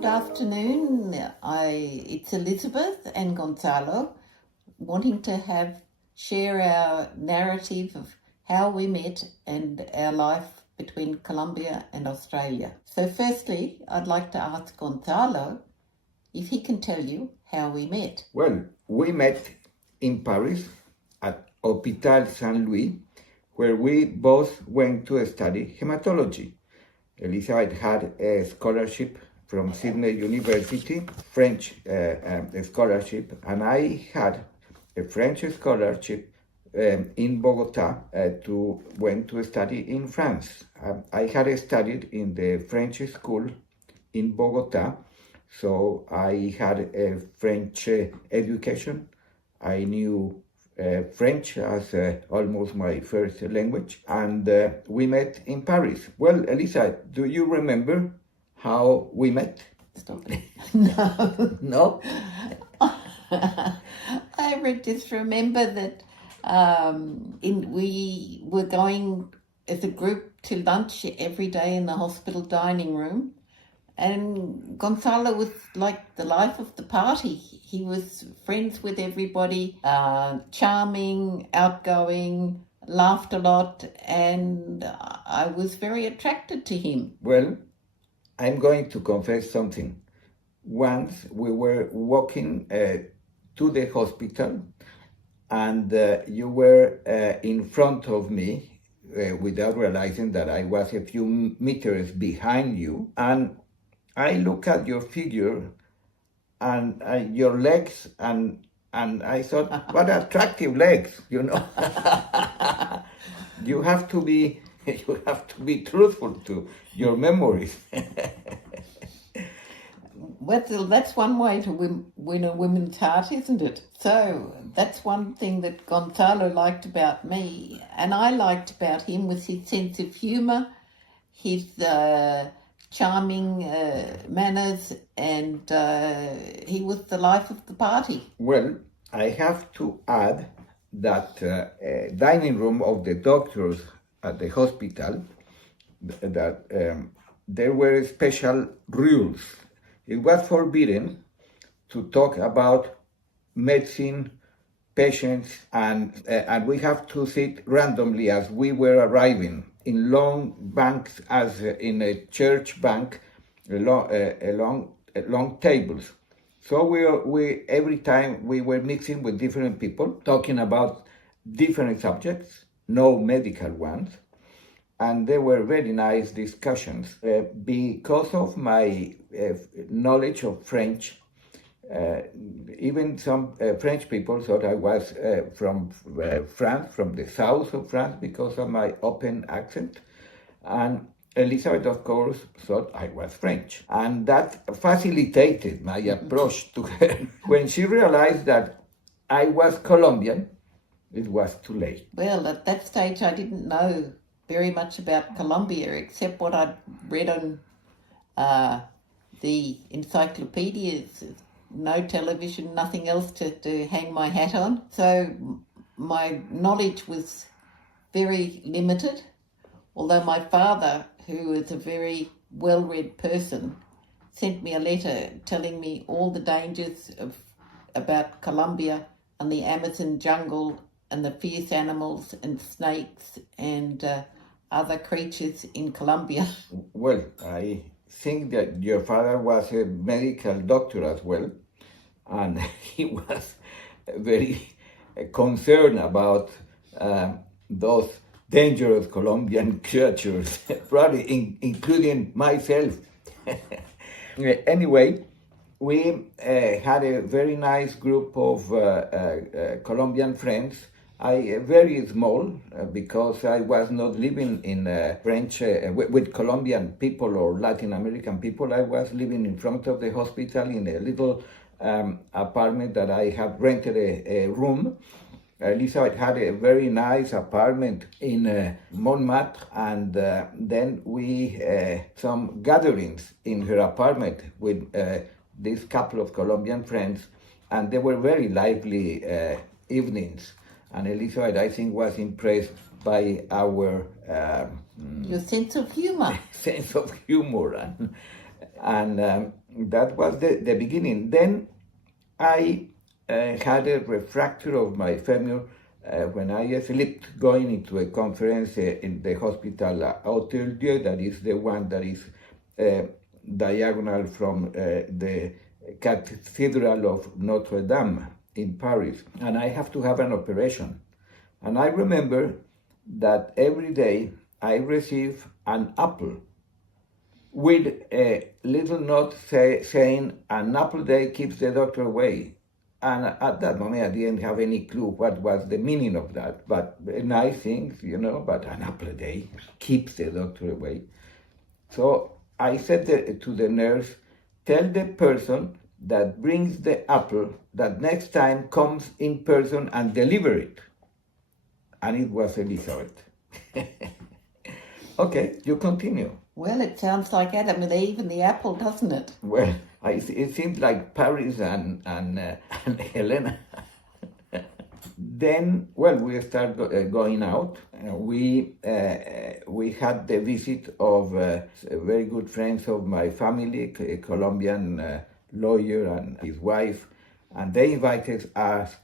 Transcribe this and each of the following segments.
Good afternoon. It's Elizabeth and Gonzalo wanting to share our narrative of how we met and our life between Colombia and Australia. So firstly, I'd like to ask Gonzalo if he can tell you how we met. Well, we met in Paris at Hôpital Saint-Louis, where we both went to study hematology. Elizabeth had a scholarship from Sydney University, French scholarship, and I had a French scholarship in Bogota went to study in France. I had studied in the French school in Bogota, so I had a French education. I knew French as almost my first language, and we met in Paris. Well, Elisa, do you remember how we met? Stop it. No. No? I just remember that we were going as a group to lunch every day in the hospital dining room. And Gonzalo was like the life of the party. He was friends with everybody, charming, outgoing, laughed a lot, and I was very attracted to him. Well, I'm going to confess something. Once we were walking to the hospital, and you were in front of me without realizing that I was a few meters behind you, and I look at your figure and your legs, and I thought, what attractive legs, you know. You have to be truthful to your memories. Well, that's one way to win a woman's heart, isn't it? So that's one thing that Gonzalo liked about me, and I liked about him was his sense of humour, his charming manners, and he was the life of the party. Well, I have to add that dining room of the doctors at the hospital, that there were special rules. It was forbidden to talk about medicine, patients, and we have to sit randomly as we were arriving in long banks, as in a church bank, long tables. So we every time we were mixing with different people, talking about different subjects, no medical ones, and they were very nice discussions. Because of my knowledge of French, even some French people thought I was from France, from the south of France, because of my open accent. And Elizabeth, of course, thought I was French. And that facilitated my approach to her. When she realized that I was Colombian, it was too late. Well, at that stage, I didn't know very much about Colombia, except what I'd read on the encyclopedias. No television, nothing else to hang my hat on. So my knowledge was very limited, although my father, who is a very well-read person, sent me a letter telling me all the dangers about Colombia and the Amazon jungle and the fierce animals and snakes and other creatures in Colombia. Well, I think that your father was a medical doctor as well, and he was very concerned about those dangerous Colombian creatures, probably including myself. Anyway, we had a very nice group of Colombian friends. Very small, because I was not living in French with Colombian people or Latin American people. I was living in front of the hospital in a little apartment that I have rented a room. Elizabeth had a very nice apartment in Montmartre, and then we some gatherings in her apartment with this couple of Colombian friends, and they were very lively evenings. And Elizabeth, I think, was impressed by our your sense of humor. sense of humor, And that was the beginning. Then I had a fracture of my femur when I slipped going into a conference in the hospital Hotel Dieu, that is the one that is diagonal from the Cathedral of Notre Dame in Paris. And I have to have an operation. And I remember that every day I receive an apple with a little note saying, an apple a day keeps the doctor away. And at that moment, I didn't have any clue what was the meaning of that. But nice things, you know, but an apple a day keeps the doctor away. So I said to the nurse, tell the person that brings the apple that next time comes in person and deliver it. And it was Elizabeth. Okay, you continue. Well, it sounds like Adam and Eve and the apple, doesn't it? Well, it seems like Paris and Helena. Then, well, we start going out. We had the visit of very good friends of my family, a Colombian lawyer and his wife, and they invited us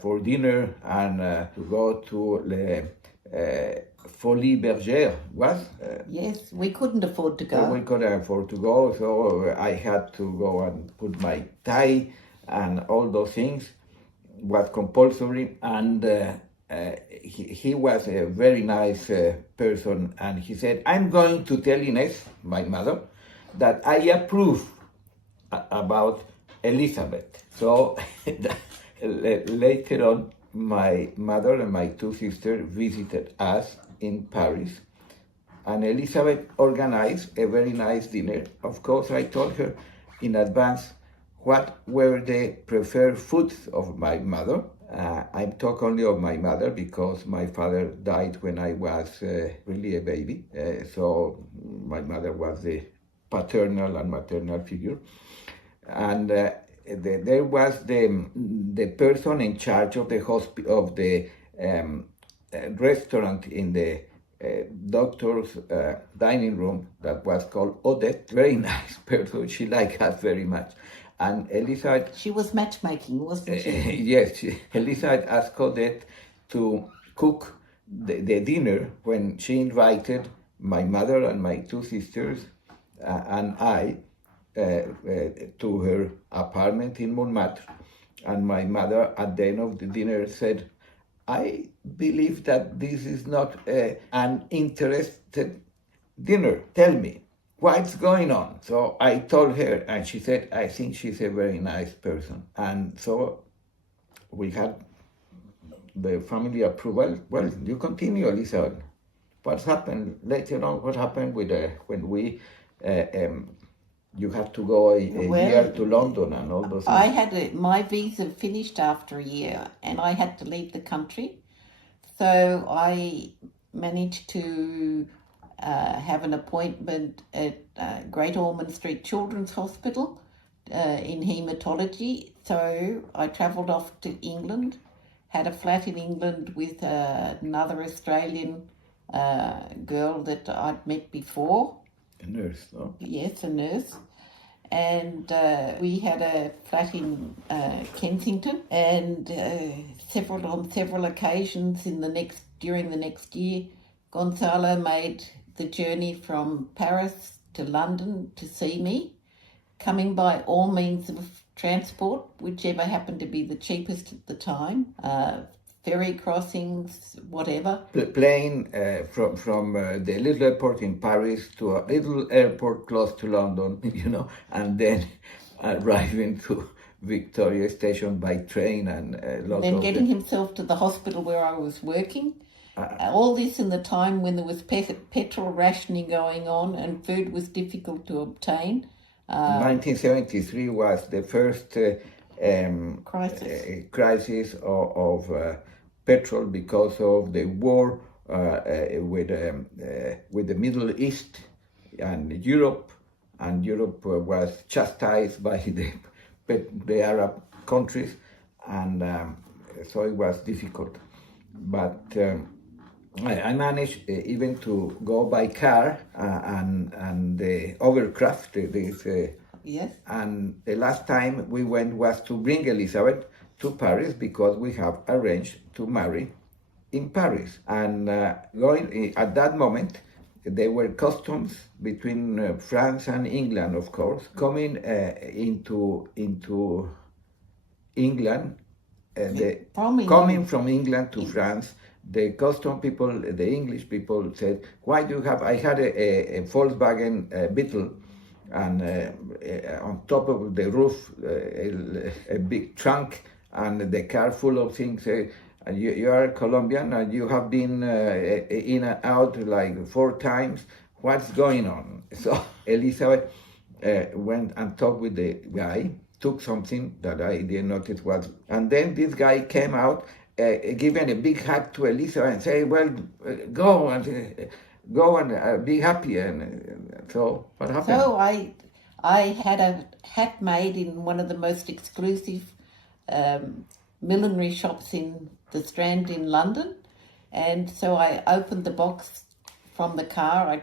for dinner and to go to Le Folie Bergère. Yes, we couldn't afford to go. We couldn't afford to go, so I had to go and put my tie and all those things. Was compulsory, and he was a very nice person, and he said, I'm going to tell Ines, my mother, that I approve about Elizabeth. So later on, my mother and my two sisters visited us in Paris, and Elizabeth organized a very nice dinner. Of course, I told her in advance what were the preferred foods of my mother. I talk only of my mother because my father died when I was really a baby. So my mother was the paternal and maternal figure. And there was the person in charge of the restaurant in the doctor's dining room that was called Odette. Very nice person. She liked us very much. And Elizabeth... She was matchmaking, wasn't she? Yes, Elizabeth asked Odette to cook the dinner when she invited my mother and my two sisters and I to her apartment in Montmartre. And my mother, at the end of the dinner, said, I believe that this is not an interested dinner. Tell me, what's going on? So I told her, and she said, I think she's a very nice person. And so we had the family approval. Well, you continue, Elizabeth. What's happened later on? What happened with when we... you have to go a year to London and all those things. I had my visa finished after a year and I had to leave the country. So I managed to have an appointment at Great Ormond Street Children's Hospital in haematology. So I travelled off to England, had a flat in England with another Australian girl that I'd met before. A nurse, no? Yes, a nurse. And we had a flat in Kensington, and on several occasions during the next year, Gonzalo made the journey from Paris to London to see me, coming by all means of transport, whichever happened to be the cheapest at the time. Ferry crossings, whatever. Plane from the little airport in Paris to a little airport close to London, and then arriving to Victoria Station by train and then getting himself to the hospital where I was working. All this in the time when there was petrol rationing going on and food was difficult to obtain. 1973 was the first crisis of petrol because of the war with the Middle East and Europe was chastised by the Arab countries, and so it was difficult. But I managed even to go by car and the overcraft. Yes. And the last time we went was to bring Elizabeth to Paris because we have arranged to marry in Paris. And going at that moment, there were customs between France and England, of course, coming into England. Coming from England to France, the custom people, the English people said, "Why do you have?" I had a Volkswagen Beetle, and on top of the roof, a big trunk, and the car full of things. You are Colombian, and you have been in and out like 4 times. What's going on? So Elizabeth went and talked with the guy, took something that I didn't notice was, and then this guy came out, giving a big hug to Elizabeth and say, "Well, go and be happy." And so what happened? So I had a hat made in one of the most exclusive millinery shops in the Strand in London, and so I opened the box from the car. I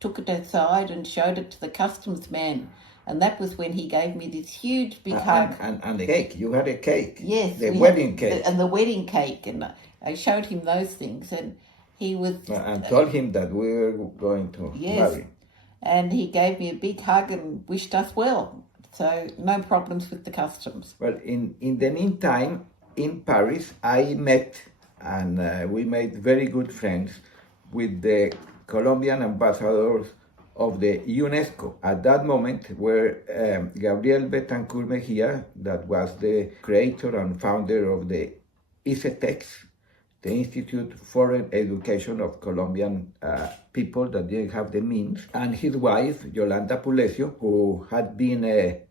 took it aside and showed it to the customs man, and that was when he gave me this huge big hug. And the cake, you had a cake. Yes, the wedding cake. And the wedding cake, and I showed him those things, and he was and told him that we were going to marry. And he gave me a big hug and wished us well. So no problems with the customs. Well, in the meantime, in Paris, I met and we made very good friends with the Colombian ambassadors of the UNESCO. At that moment were Gabriel Betancourt Mejia, that was the creator and founder of the ICETEX, the Institute for Foreign Education of Colombian people that didn't have the means, and his wife, Yolanda Pulesio, who had been a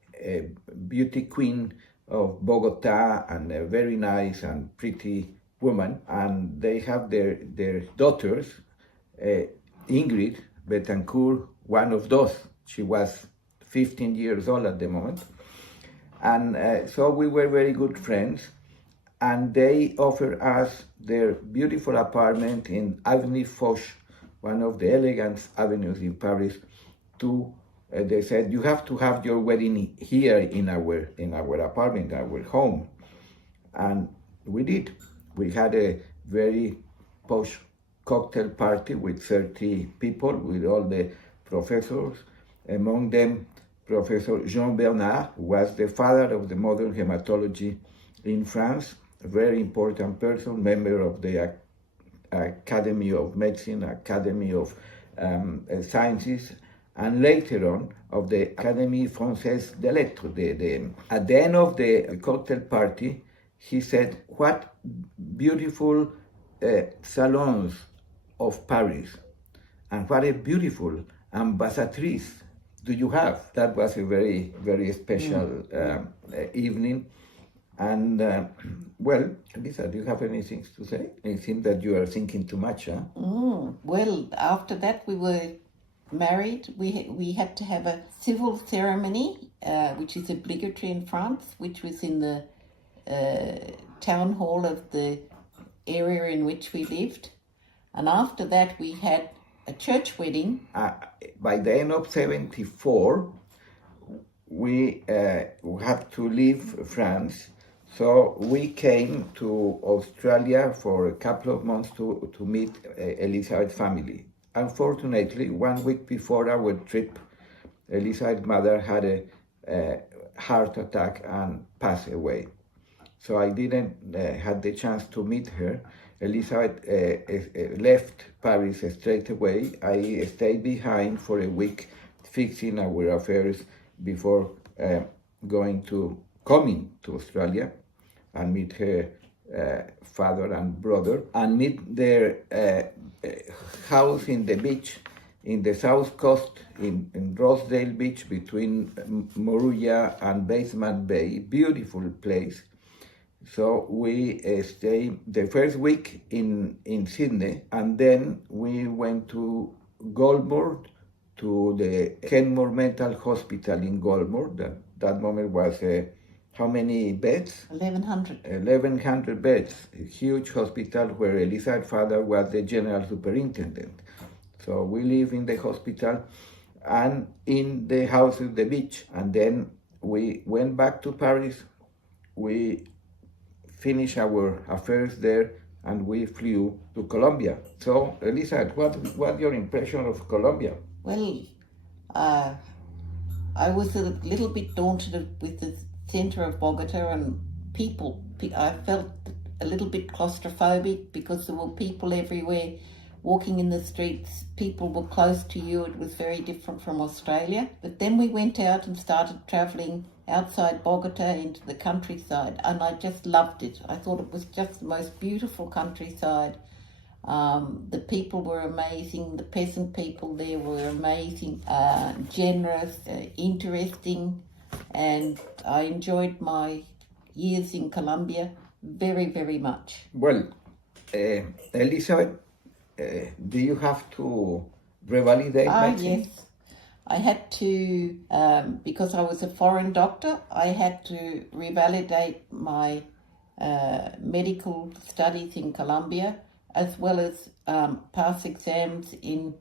beauty queen of Bogota and a very nice and pretty woman. And they have their daughters, Ingrid Betancourt, one of those. She was 15 years old at the moment. And so we were very good friends. And they offered us their beautiful apartment in Avenue Foch, one of the elegant avenues in Paris. They said, "You have to have your wedding here in our apartment, our home." And we did. We had a very posh cocktail party with 30 people, with all the professors, among them Professor Jean Bernard, who was the father of the modern hematology in France, a very important person, member of the Academy of Medicine, Academy of Sciences, and later on of the Académie Française des Lettres. At the end of the cocktail party, he said, "What beautiful salons of Paris, and what a beautiful ambassadrice do you have." That was a very, very special evening. And well, Lisa, do you have anything to say? Anything that you are thinking too much, huh? Well, after that we were married. We had to have a civil ceremony, which is obligatory in France, which was in the town hall of the area in which we lived. And after that we had a church wedding. By the end of 1974, we had to leave France. So we came to Australia for a couple of months to meet Elizabeth's family. Unfortunately, 1 week before our trip, Elizabeth's mother had a heart attack and passed away. So I didn't have the chance to meet her. Elizabeth left Paris straight away. I stayed behind for a week, fixing our affairs before coming to Australia and meet her father and brother, and meet their house in the beach, in the south coast, in Rosedale Beach, between Moruya and Basement Bay. Beautiful place. So we stayed the first week in Sydney, and then we went to Goldmore, to the Kenmore Mental Hospital in Goldmore. That moment was how many beds? 1,100. 1,100 beds, a huge hospital where Elizabeth's father was the general superintendent. So we live in the hospital and in the house at the beach. And then we went back to Paris. We finished our affairs there and we flew to Colombia. So, Elizabeth, what's your impression of Colombia? Well, I was a little bit daunted with the centre of Bogota and people. I felt a little bit claustrophobic because there were people everywhere walking in the streets. People were close to you. It was very different from Australia. But then we went out and started travelling outside Bogota into the countryside, and I just loved it. I thought it was just the most beautiful countryside. The people were amazing. The peasant people there were amazing, generous, interesting, and I enjoyed my years in Colombia very, very much. Well, Elizabeth, do you have to revalidate medicine? Yes. I had to, because I was a foreign doctor, I had to revalidate my medical studies in Colombia, as well as pass exams in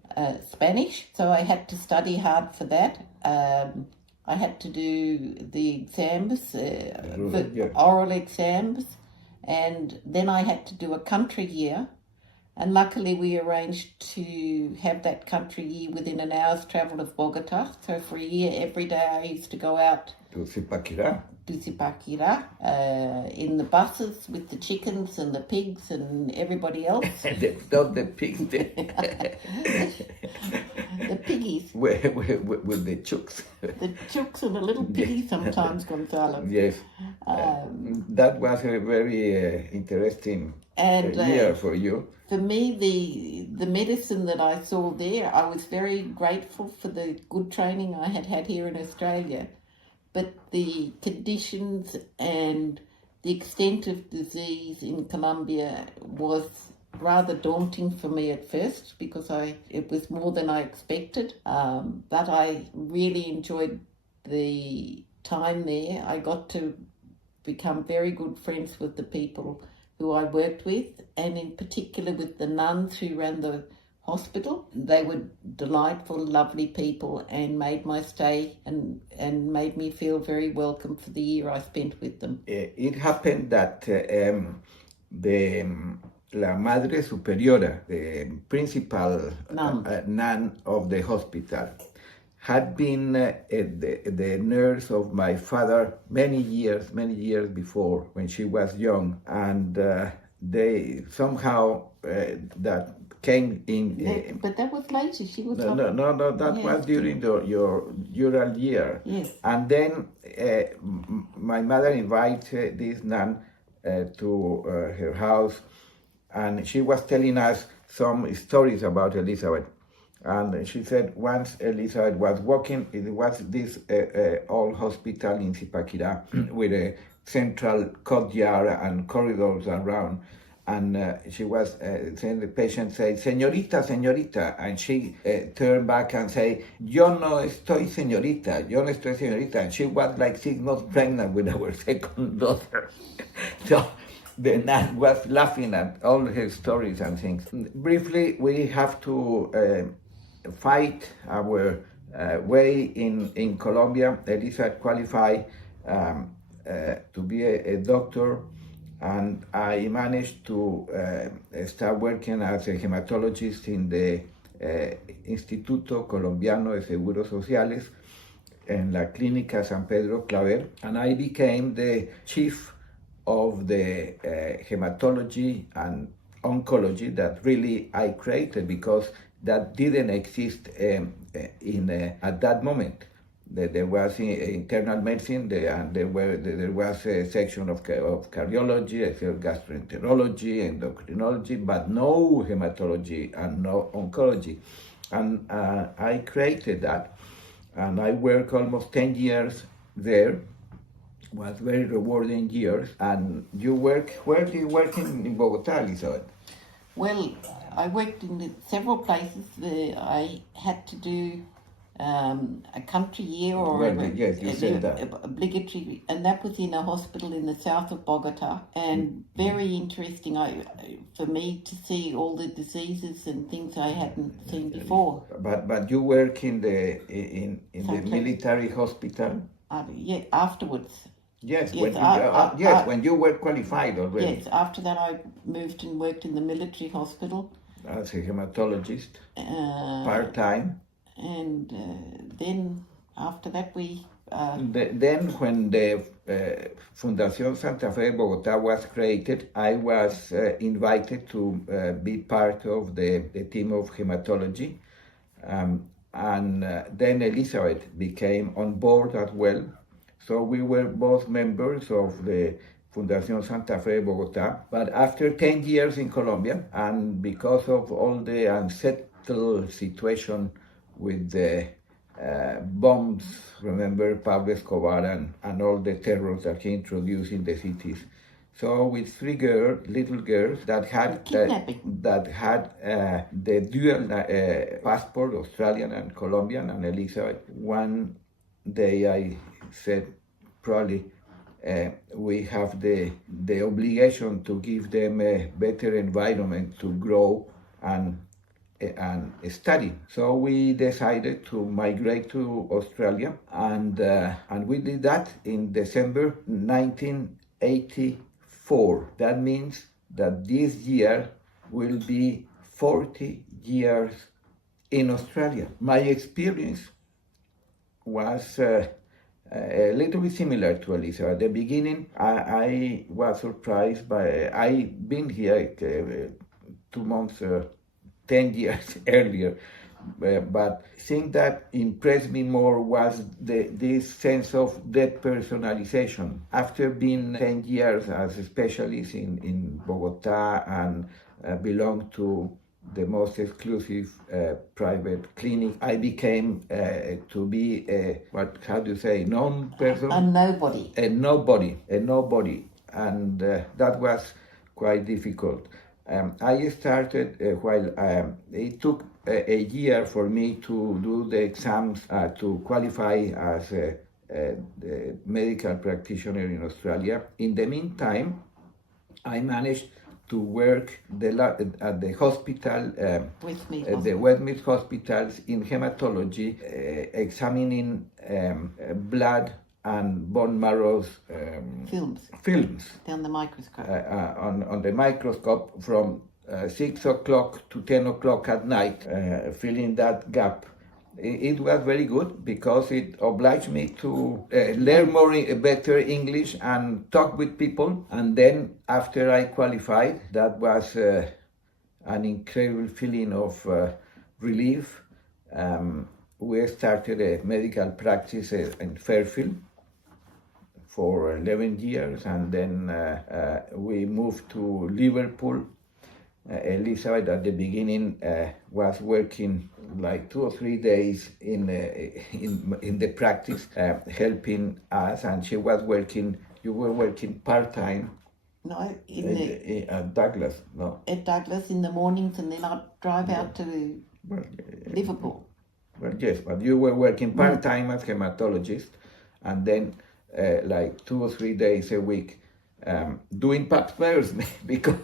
Spanish. So I had to study hard for that. I had to do the exams, the oral exams, and then I had to do a country year. And luckily we arranged to have that country year within an hour's travel of Bogota. So for a year, every day I used to go out to Zipaquirá. In the buses with the chickens and the pigs and everybody else. Not the pigs, the piggies. with the chooks. The chooks and the little piggy sometimes, Gonzalo. Yes. That was a very interesting year for you. For me, the medicine that I saw there, I was very grateful for the good training I had here in Australia. But the conditions and the extent of disease in Colombia was rather daunting for me at first because it was more than I expected. But I really enjoyed the time there. I got to become very good friends with the people who I worked with, and in particular with the nuns who ran the hospital. They were delightful, lovely people and made my stay and made me feel very welcome for the year I spent with them. It happened that La Madre Superiora, the principal nun of the hospital, had been the nurse of my father many years before when she was young, and they somehow that came in. But that was later. She was no. That was during your rural year. Yes. And then my mother invited this nun to her house, and she was telling us some stories about Elizabeth. And she said once Elizabeth was walking, it was this old hospital in Zipaquirá with a central courtyard and corridors around. And she was saying, the patient said, señorita, and she turned back and said, yo no estoy señorita. And she was like 6 months pregnant with our second daughter. So the nun was laughing at all her stories and things. Briefly, we have to fight our way in Colombia. Elizabeth qualified to be a doctor, and I managed to start working as a hematologist in the Instituto Colombiano de Seguros Sociales en la Clínica San Pedro Claver, and I became the chief of the hematology and oncology that really I created, because that didn't exist at that moment. There was internal medicine, and there was a section of cardiology, gastroenterology, endocrinology, but no hematology and no oncology. And I created that, and I worked almost 10 years there. Was very rewarding years. And where do you work in Bogota, Elizabeth? Well, I worked in several places. I had to do a country year or Well, yes, you said that. obligatory, and that was in a hospital in the south of Bogota, and very interesting for me to see all the diseases and things I hadn't seen before. But you work in the military hospital? Yeah, afterwards. Yes, Yes, when you were qualified already. Yes, after that I moved and worked in the military hospital. As a hematologist, part-time. And then after that we... Then when the Fundación Santa Fe Bogotá was created, I was invited to be part of the team of hematology. And then Elizabeth became on board as well. So we were both members of the Fundación Santa Fe Bogotá. But after 10 years in Colombia, and because of all the unsettled situation with the bombs, remember Pablo Escobar and all the terrors that he introduced in the cities. So with three little girls that had the dual passport, Australian and Colombian, and Elizabeth, one day I said, probably we have the obligation to give them a better environment to grow and study. So we decided to migrate to Australia, and we did that in December 1984. That means that this year will be 40 years in Australia. My experience was a little bit similar to Elisa. At the beginning, I was surprised by, I've been here 2 months, 10 years earlier, but the thing that impressed me more was this sense of depersonalization. After being 10 years as a specialist in Bogota and belong to the most exclusive private clinic, I became to be a, how do you say, known person? A nobody. A nobody, and that was quite difficult. I started while it took a year for me to do the exams to qualify as a medical practitioner in Australia. In the meantime, I managed to work at the hospital, the Westmead hospitals in hematology, examining blood and bone marrow films on the microscope. On the microscope from 6 o'clock to 10 o'clock at night, filling that gap. It was very good because it obliged me to learn better English and talk with people. And then after I qualified, that was an incredible feeling of relief. We started a medical practice in Fairfield for 11 years, and then we moved to Liverpool. Elizabeth at the beginning was working like 2 or 3 days in the practice, helping us, and she was working. You were working part-time. No, at Douglas. No. At Douglas in the mornings, and then I'd drive out to Liverpool. Well, yes, but you were working part-time as hematologist, and then like 2 or 3 days a week. Doing pap smears because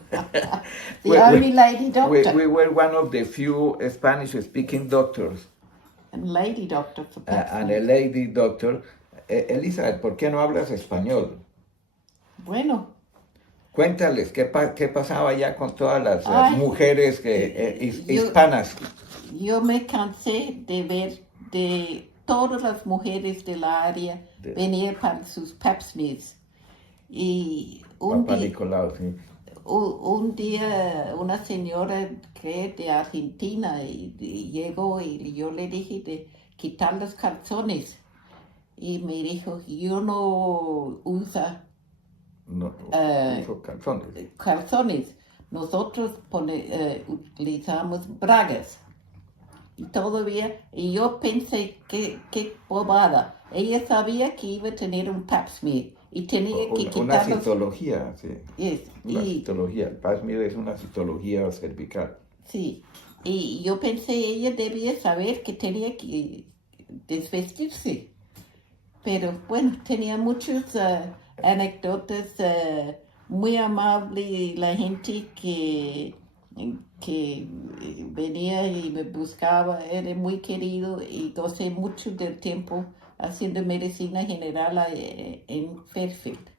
only lady doctor. We were one of the few Spanish-speaking doctors. And lady doctor for pap smears. And a lady doctor. Elizabeth, ¿por qué no hablas español? Bueno. Cuéntales, ¿qué pasaba ya con todas las mujeres hispanas? Yo me cansé de ver de todas las mujeres de la área venir para sus pap smears. Y un día una señora que de Argentina llegó y yo le dije de quitar los calzones y me dijo yo no uso calzones, nosotros utilizamos bragas. Y yo pensé que bobada, ella sabía que iba a tener un pap smear. Y tenía que quitarlos. Una citología, sí. Yes. Citología. El pap smear es una citología cervical. Sí. Y yo pensé ella debía saber que tenía que desvestirse. Pero bueno, tenía muchas anécdotas, muy amable la gente que venía y me buscaba, era muy querido y gocé mucho del tiempo haciendo medicina general en Fairfield.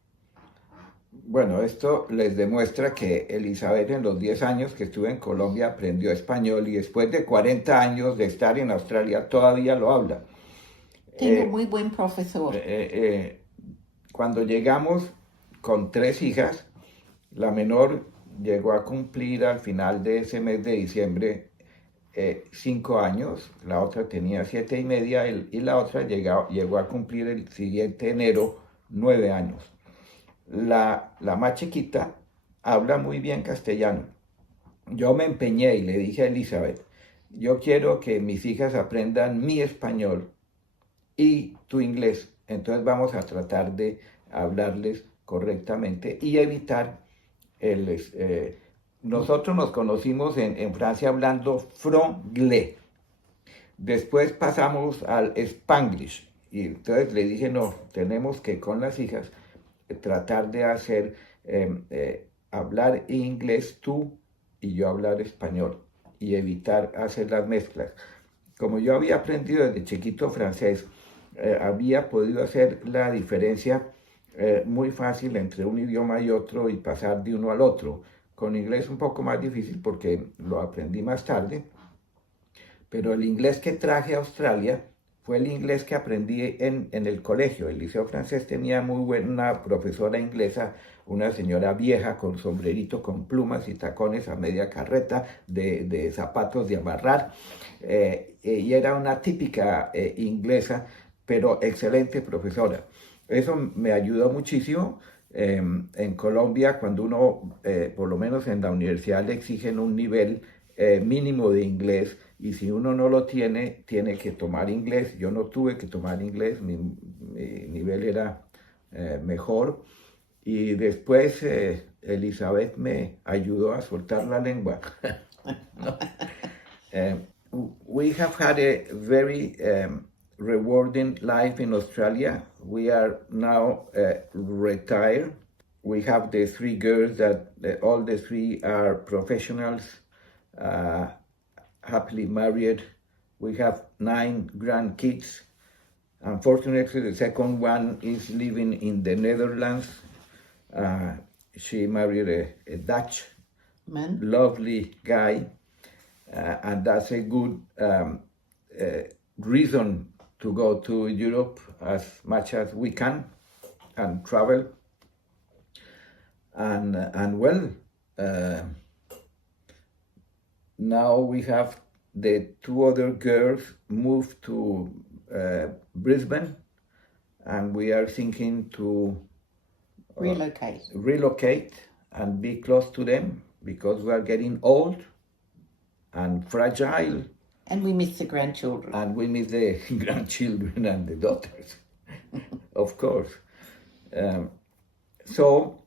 Bueno, esto les demuestra que Elizabeth en los 10 años que estuvo en Colombia aprendió español y después de 40 años de estar en Australia todavía lo habla. Tengo muy buen profesor. Cuando llegamos con 3 hijas, la menor llegó a cumplir al final de ese mes de diciembre 5 años, la otra tenía 7 y media y la otra llegó a cumplir el siguiente enero 9 años. La más chiquita habla muy bien castellano. Yo me empeñé y le dije a Elizabeth, yo quiero que mis hijas aprendan mi español y tu inglés. Entonces vamos a tratar de hablarles correctamente y evitar nosotros nos conocimos en Francia hablando franglais. Después pasamos al Spanglish. Y entonces le dije, no, tenemos que con las hijas tratar de hacer, hablar inglés tú y yo hablar español y evitar hacer las mezclas. Como yo había aprendido desde chiquito francés, había podido hacer la diferencia muy fácil entre un idioma y otro y pasar de uno al otro. Con inglés un poco más difícil porque lo aprendí más tarde, pero el inglés que traje a Australia fue el inglés que aprendí en el colegio. El liceo francés tenía muy buena profesora inglesa, una señora vieja con sombrerito, con plumas y tacones a media carreta, de zapatos de amarrar, y era una típica inglesa, pero excelente profesora. Eso me ayudó muchísimo. En Colombia, cuando uno, por lo menos en la universidad, le exigen un nivel mínimo de inglés, y si uno no lo tiene, tiene que tomar inglés. Yo no tuve que tomar inglés, mi nivel era mejor. Y después Elizabeth me ayudó a soltar la lengua. No. We have had a very rewarding life in Australia. We are now retired. We have the 3 girls that all the 3 are professionals, happily married. We have 9 grandkids. Unfortunately, the second one is living in the Netherlands. She married a Dutch, lovely guy, and that's a good reason to go to Europe as much as we can and travel. And well, now we have the 2 other girls moved to Brisbane, and we are thinking to relocate and be close to them because we are getting old and fragile. And we miss the grandchildren. And we miss the grandchildren and the daughters, of course. So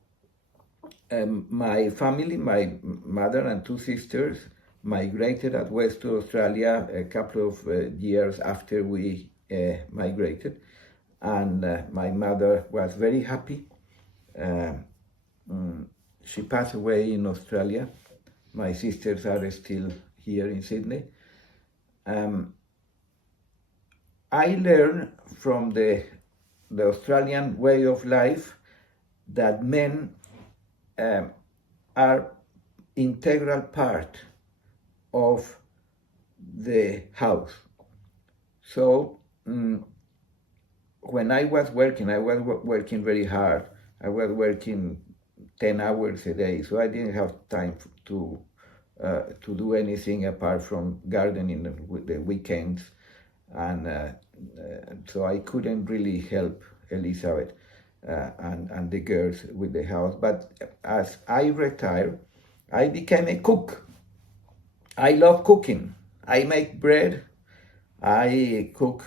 my family, my mother and 2 sisters, migrated at West to Australia a couple of years after we migrated. And my mother was very happy. She passed away in Australia. My sisters are still here in Sydney. I learned from the Australian way of life that men are integral part of the house. So when I was working very hard. I was working 10 hours a day, so I didn't have time to do anything apart from gardening with the weekends, and so I couldn't really help Elizabeth and the girls with the house. But as I retired, I became a cook. I love cooking. I make bread. I cook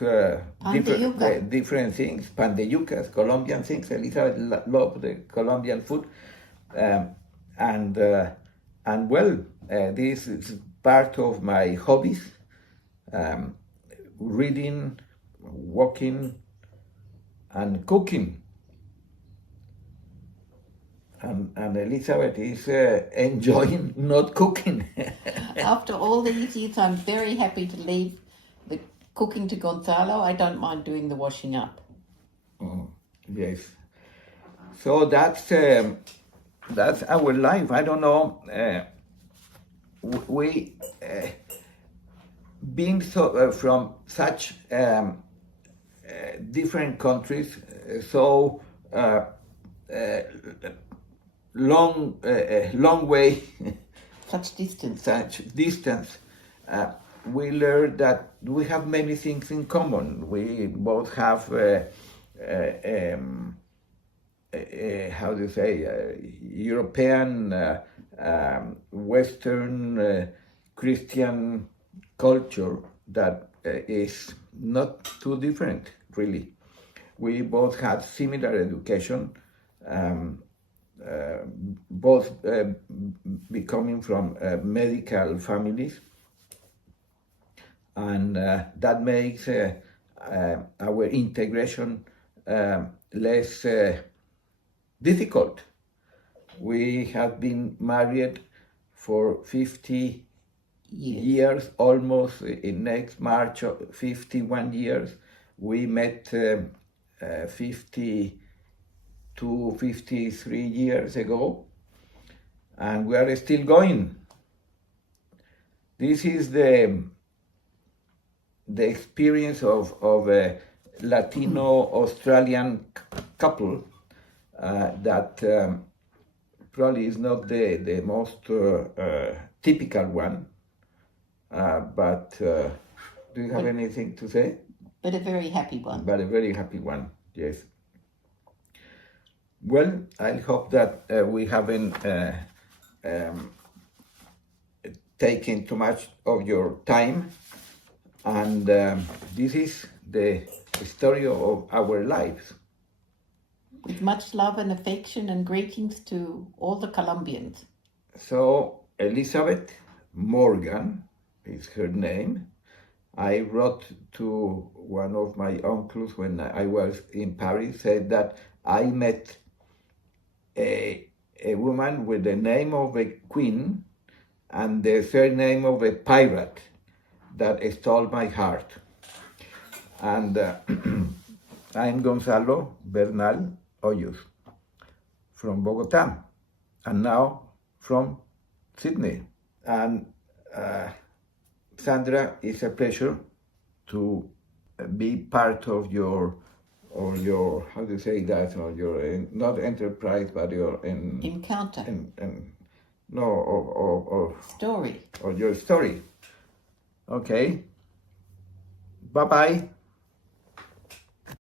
different things, pan de yucas, Colombian things. Elizabeth loves the Colombian food, and well, this is part of my hobbies. Reading, walking and cooking. And Elizabeth is enjoying not cooking. After all these years, I'm very happy to leave the cooking to Gonzalo. I don't mind doing the washing up. Yes. So that's our life. I don't know. We being so from such different countries, so long way, Such distance. such distance. We learned that we have many things in common. We both have how do you say, European, Western, Christian culture that is not too different, really. We both had similar education, both becoming from medical families, and that makes our integration less difficult. We have been married for 50 years, almost in next March, 51 years. We met 52, 53 years ago, and we are still going. This is the experience of a Latino-Australian couple that probably is not the most typical one, but do you have anything to say? But a very happy one. But a very happy one, yes. Well, I hope that we haven't taken too much of your time, and this is the story of our lives. With much love and affection and greetings to all the Colombians. So, Elizabeth Morgan is her name. I wrote to one of my uncles when I was in Paris, said that I met a woman with the name of a queen and the surname of a pirate that stole my heart. And I'm Gonzalo Bernal Hoyos from Bogota, and now from Sydney. And Sandra, it's a pleasure to be part of your how do you say that, or your not enterprise, but your Encounter. or Story. or your story. Okay. Bye bye.